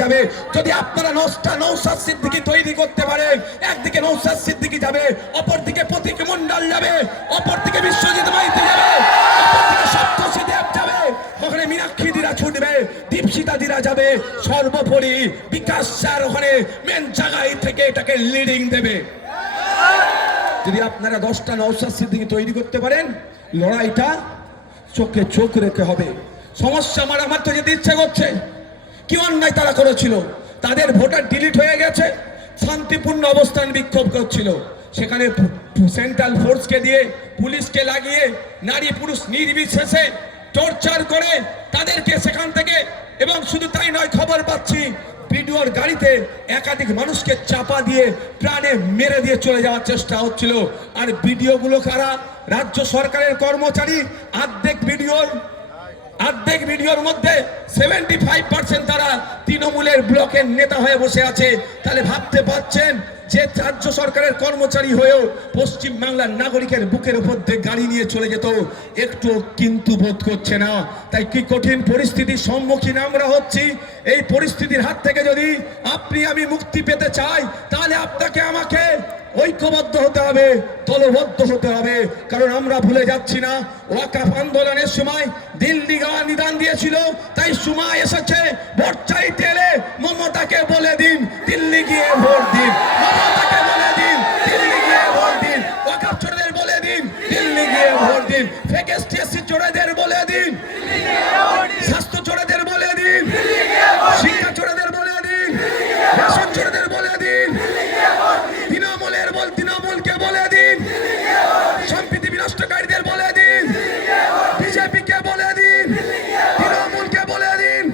যাবে। যদি আপনারা নওশাদ সিদ্দিকী তৈরি করতে পারেন, একদিকে নওশাদ সিদ্দিকী যাবে, অপরদিকে প্রতীক মণ্ডল যাবে, অপরদিকে বিশ্বজিৎ মাইতি যাবে, অপরদিকে সপ্তর্ষি দেব যাবে, ওখানে মীনাক্ষী দিরা ছুটবে, দীপশিতা দিরা যাবে, সর্বোপরি বিকাশ স্যার ওখানে মেন জায়গায় থেকে এটাকে লিডিং দেবে। যদি আপনারা 10টা নওশাদ সিদ্দিকী তৈরি করতে পারেন, লড়াইটা চোখে চোখ রেখে হবে। সমস্যা আমার তো যেতে ইচ্ছে করছে, কি অন্যায় তারা করেছিল, তাদের ভোটার ডিলিট হয়ে গেছে, শান্তিপূর্ণ অবস্থান বিক্ষোভ করছিল, সেখানে সেন্ট্রাল ফোর্সকে দিয়ে পুলিশকে লাগিয়ে নারী পুরুষ নির্বিশেষে টর্চার করে তাদেরকে সেখান থেকে, এবং শুধু তাই নয়, খবর পাচ্ছি ভিডিওর গাড়িতে একাধিক মানুষকে চাপা দিয়ে প্রাণে মেরে দিয়ে চলে যাওয়ার চেষ্টা হচ্ছিল। আর ভিডিওগুলো কারা? রাজ্য সরকারের কর্মচারী। অর্ধেক ভিডিওর মধ্যে 75% তারা তৃণমূলের ব্লকের নেতা হয়ে বসে আছে। তাহলে ভাবতে পারছেন যে রাজ্য সরকারের কর্মচারী হয়েও পশ্চিম বাংলার নাগরিকের বুকের উপর দিয়ে গাড়ি নিয়ে চলে যেত, একটু কিন্তু বোধ করছে না। তাই কি কঠিন পরিস্থিতির সম্মুখীন আমরা হচ্ছি। এই পরিস্থিতির হাত থেকে যদি আপনি আমি মুক্তি পেতে চাই, তাহলে আপনাকে আমাকে ঐক্যবদ্ধ হতে হবে, দলবদ্ধ হতে হবে। কারণ আমরা ভুলে যাচ্ছি না, ওয়াকফ আন্দোলনের সময় দিল্লি যাওয়া নিদান দিয়েছিল, তাই সময় এসেছে ভোট চাইতে এলে মমতাকে বলে দিন দিল্লি গিয়ে ভোট দিন, মমতাকে বলে দিন দিল্লি গিয়ে ভোট দিন, ওয়াকফ চোরদের বলে দিন দিল্লি গিয়ে ভোট দিন, ফেকেস্টিএসসি চোরদের বলে দিন, স্বাস্থ্য চোরদের বলে দিন, শিক্ষা চোরদের বলে দিন, রেশন চোরদের বলে দিন, তৃণমূলকে বলে দিন, সম্প্রীতি বিনষ্টকারীদের বলে দিন, বিজেপিকে বলে দিন, তৃণমূলকে বলে দিন,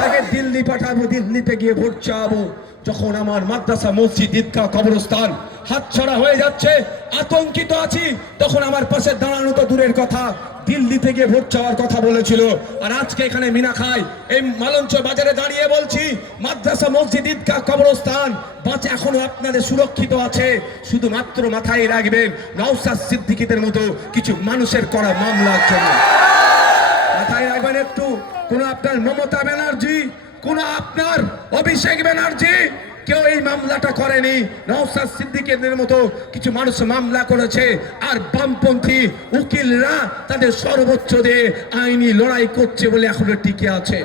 তাকে দিল্লি পাঠাবো, দিল্লিতে গিয়ে ভোট চাবো। যখন আমার মাদ্রাসা, মসজিদ, ঈদগাহ, কবরস্থান হাতছাড়া হয়ে যাচ্ছে, আতঙ্কিত আছি, তখন আমার পাশে দাঁড়ানো তো দূরের কথা, দিল্লিতে গিয়ে ভোট চাওয়ার কথা বলেছিল। আর আজকে এখানে মিনাখাই এই মালঞ্চ বাজারে দাঁড়িয়ে বলছি, মাদ্রাসা, মসজিদ, ঈদগাহ, কবরস্থান বাঁচে এখনো আপনাদের সুরক্ষিত আছে। শুধুমাত্র মাথায় রাখবেন নওশাদ সিদ্দিকীদের মতো কিছু মানুষের করা মামলার জন্য। মাথায় রাখবেন একটু, কোন আপনার মমতা ব্যানার্জি, কোন আপনার অভিষেক ব্যানার্জি কেউ এই মামলাটা করেনি। নওশাদ সিদ্দিকীদের মতো কিছু মানুষ মামলা করেছে, আর বামপন্থী উকিলরা তাদের সর্বোচ্চ দিয়ে আইনি লড়াই করছে বলে এখনো টিকে আছে।